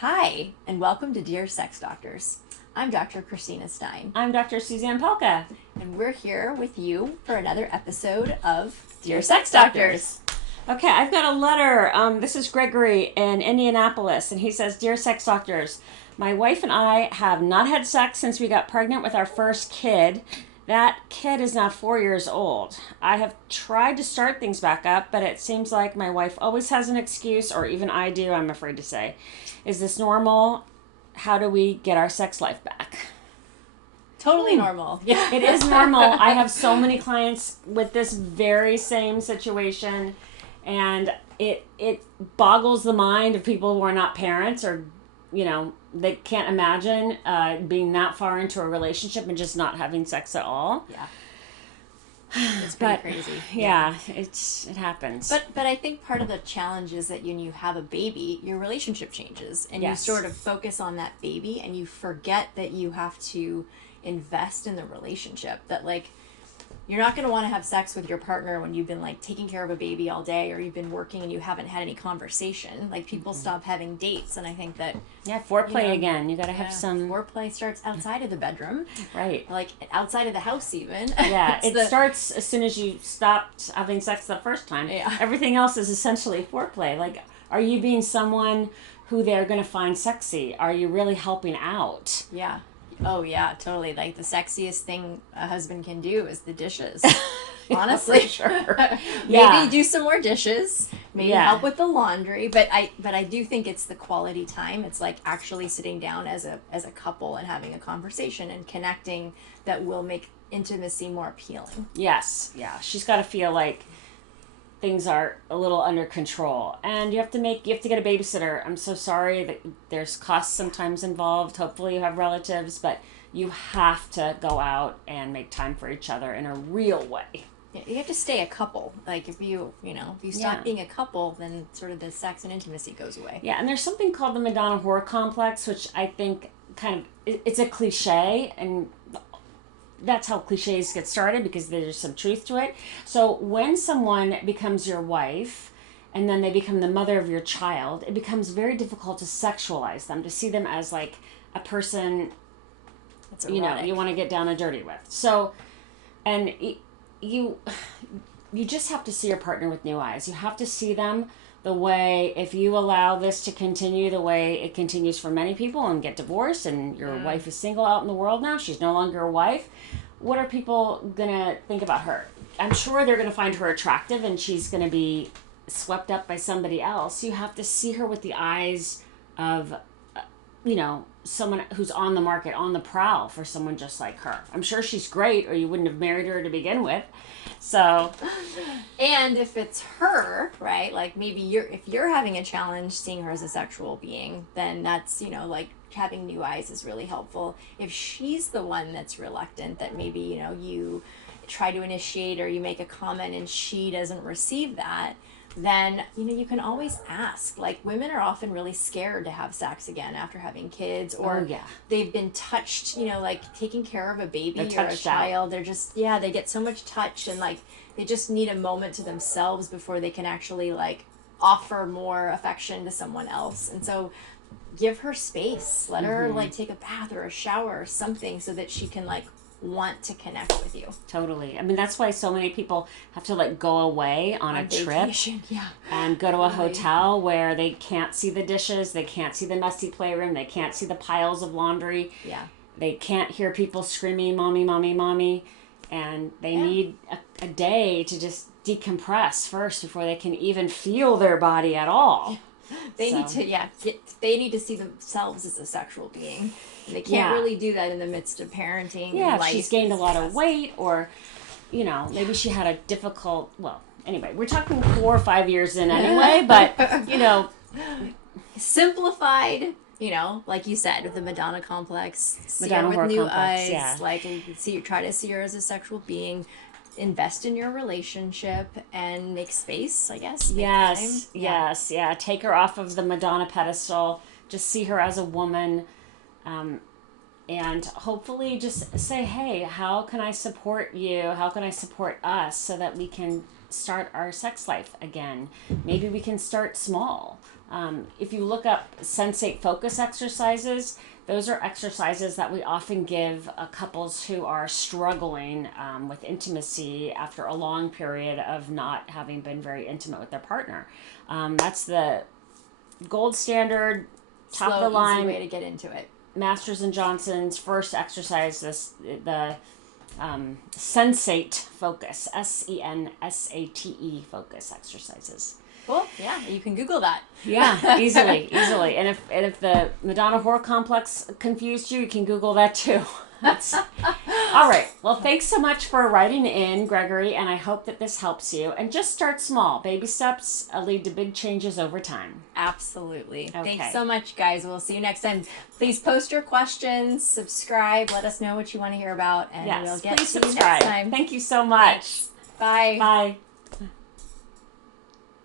Hi, and welcome to Dear Sex Doctors. I'm Dr. Christina Stein, I'm Dr. Suzanne Pelka. and we're here with you for another episode of Dear Sex Doctors. Okay, I've got a letter. This is Gregory in Indianapolis, and he says, Dear Sex Doctors, my wife and I have not had sex since we got pregnant with our first kid. That kid is now 4 years old. I have tried to start things back up, but it seems like my wife always has an excuse, or even I do, I'm afraid to say. Is this normal? How do we get our sex life back? Totally normal. Yeah. It is normal. I have so many clients with this very same situation, and it boggles the mind of people who are not parents, or they can't imagine being that far into a relationship and just not having sex at all. Yeah. It's pretty crazy. Yeah, it happens. But I think part of the challenge is that when you have a baby, your relationship changes, and Yes. you sort of focus on that baby, and you forget that you have to invest in the relationship. That you're not going to want to have sex with your partner when you've been taking care of a baby all day, or you've been working and you haven't had any conversation. People stop having dates, and I think that foreplay again. You got to have some foreplay starts outside of the bedroom, right? Outside of the house, even. Yeah, it starts as soon as you stopped having sex the first time. Yeah. Everything else is essentially foreplay. Are you being someone who they're going to find sexy? Are you really helping out? Yeah. Oh yeah, totally. The sexiest thing a husband can do is the dishes. Honestly, sure. Maybe do some more dishes. Maybe help with the laundry. But I do think it's the quality time. It's actually sitting down as a couple and having a conversation and connecting that will make intimacy more appealing. Yes. Yeah. She's got to feel like things are a little under control, and you have to get a babysitter. I'm so sorry that there's costs sometimes involved. Hopefully you have relatives, but you have to go out and make time for each other in a real way. Yeah, you have to stay a couple. If you stop being a couple, then sort of the sex and intimacy goes away. Yeah, and there's something called the Madonna whore complex, which I think it's a cliche, and that's how cliches get started because there's some truth to it. So when someone becomes your wife and then they become the mother of your child, it becomes very difficult to sexualize them, to see them as a person you want to get down and dirty with. So, and you just have to see your partner with new eyes. You have to see them the way, if you allow this to continue the way it continues for many people and get divorced, and your wife is single out in the world now, she's no longer a wife, what are people going to think about her? I'm sure they're going to find her attractive and she's going to be swept up by somebody else. You have to see her with the eyes of, someone who's on the market, on the prowl for someone just like her. I'm sure she's great, or you wouldn't have married her to begin with. So, and if it's her, right, maybe if you're having a challenge seeing her as a sexual being, then that's, having new eyes is really helpful. If she's the one that's reluctant, that maybe, you try to initiate or you make a comment and she doesn't receive that, then, you can always ask. Women are often really scared to have sex again after having kids, or they've been touched, taking care of a baby or a child. They're just, they get so much touch, and they just need a moment to themselves before they can actually offer more affection to someone else. And so give her space. Let her take a bath or a shower or something so that she can want to connect with you. Totally. I mean, that's why so many people have to go away on a trip and go to a hotel where they can't see the dishes, they can't see the messy playroom, they can't see the piles of laundry. Yeah. They can't hear people screaming, "Mommy, mommy, mommy," and they need a day to just decompress first before they can even feel their body at all. They need to see themselves as a sexual being. They can't really do that in the midst of parenting. Yeah, if she's gained a lot of weight, or, maybe she had a difficult, anyway, we're talking 4 or 5 years in anyway, but, simplified, like you said, with the Madonna complex, see her with new eyes, try to see her as a sexual being, invest in your relationship and make space, I guess. Yes. Take her off of the Madonna pedestal. Just see her as a woman. And hopefully just say, hey, how can I support you? How can I support us so that we can start our sex life again. Maybe we can start small. If you look up sensate focus exercises, those are exercises that we often give couples who are struggling with intimacy after a long period of not having been very intimate with their partner. That's the gold standard, top of the line, easy way to get into it. Masters and Johnson's first exercise, the sensate focus, SENSATE focus exercises. Cool. Yeah, you can Google that. Yeah, easily. And if the Madonna whore complex confused you, you can Google that too. All right. Well, thanks so much for writing in, Gregory, and I hope that this helps you. And just start small. Baby steps lead to big changes over time. Absolutely. Okay. Thanks so much, guys. We'll see you next time. Please post your questions, subscribe, let us know what you want to hear about, and we'll get to you next time. Thank you so much. Thanks. Bye. Bye.